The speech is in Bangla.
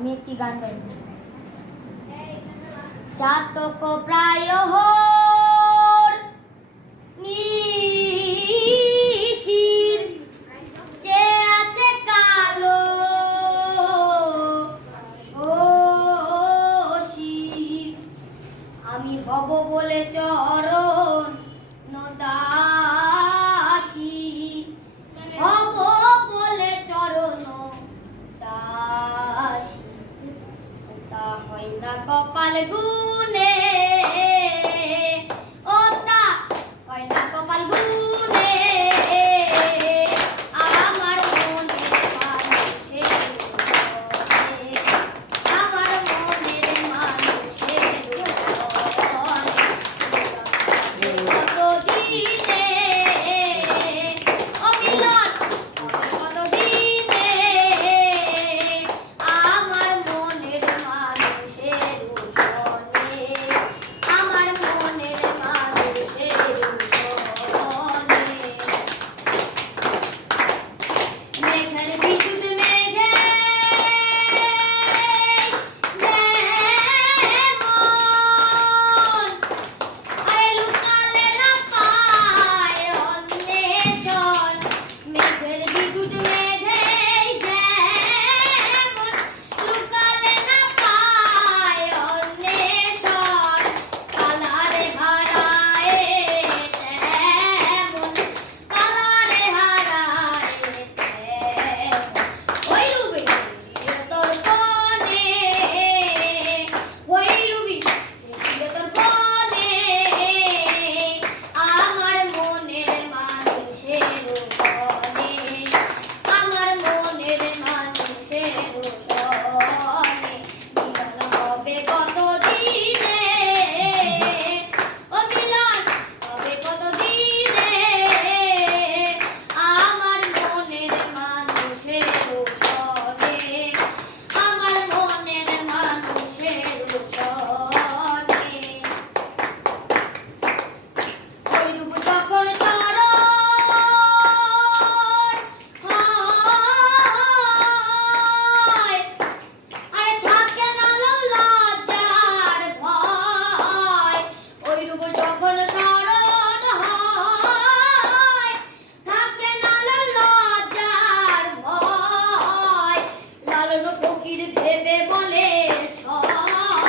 আমি একটি গান গাইব। চাতক প্রায় নিশির যে আছে কালো শশীর, আমি হব বলে চরণ দাসী, হব বলে চরণ দাসী। তা হয় না কপাল গুনে, ও তা হয় না কপাল গুনে, আমার মনের মানুষের মনে, আমার মনের মানুষের মনে, কতদিনে অমিলন হবে, কতদিনে আমার মনের মানুষের সনে, আমার মনের মানুষের সনে। মেঘের বিদ্যুৎ মেঘে যেমন, আরে লুকালে না পায় অন্বেষণ। মেঘের বিদ্যুৎ মেঘে যেমন, লুকালে না পায় অন্বেষণ। কালারে হারায় তেমন, কালারে হারায় তেমন, ওই রূপে তোর কোণে, ওই রূপে তোর কোণে, আমার মনের মানুষের সনে, আমার মনের মানুষের সনে। মিলন হবে কতদিনে, ও মিলন হবে কতদিনে, আমার মনের মানুষের সনে, আমার মনের মানুষের সনে। ওই রূপ যখন স্মরণ হয়, আরে থাকে না লজ্জার ভয়। ওই রূপ যখন স্মরণ হয়, থাকে না লজ্জার ভয়। লালন ফকির ভেবে বলে সয়,